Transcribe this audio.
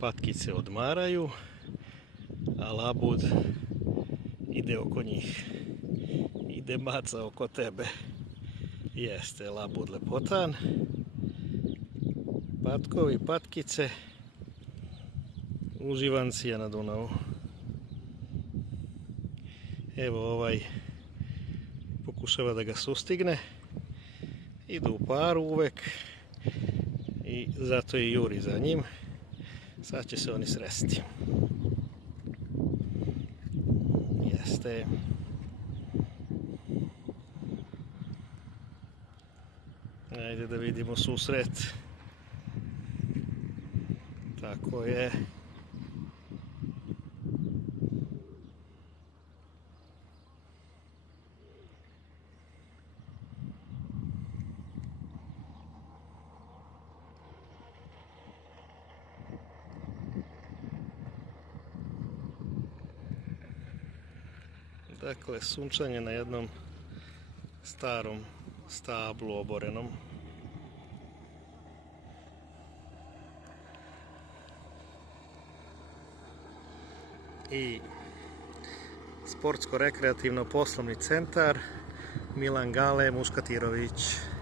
Patkice odmaraju, a labud ide oko njih. Ide maca oko tebe. Jeste labud lepotan. Patkovi, patkice, uživancija na Dunavu. Evo ovaj pokušava da ga sustigne. Idu u paru uvek i zato i juri za njim. Sad će se oni sresti. Jeste. Ajde da vidimo susret. Tako je. Dakle, sunčanje na jednom starom stablu oborenom. I sportsko-rekreativno poslovni centar Milan Gale Muškatirović.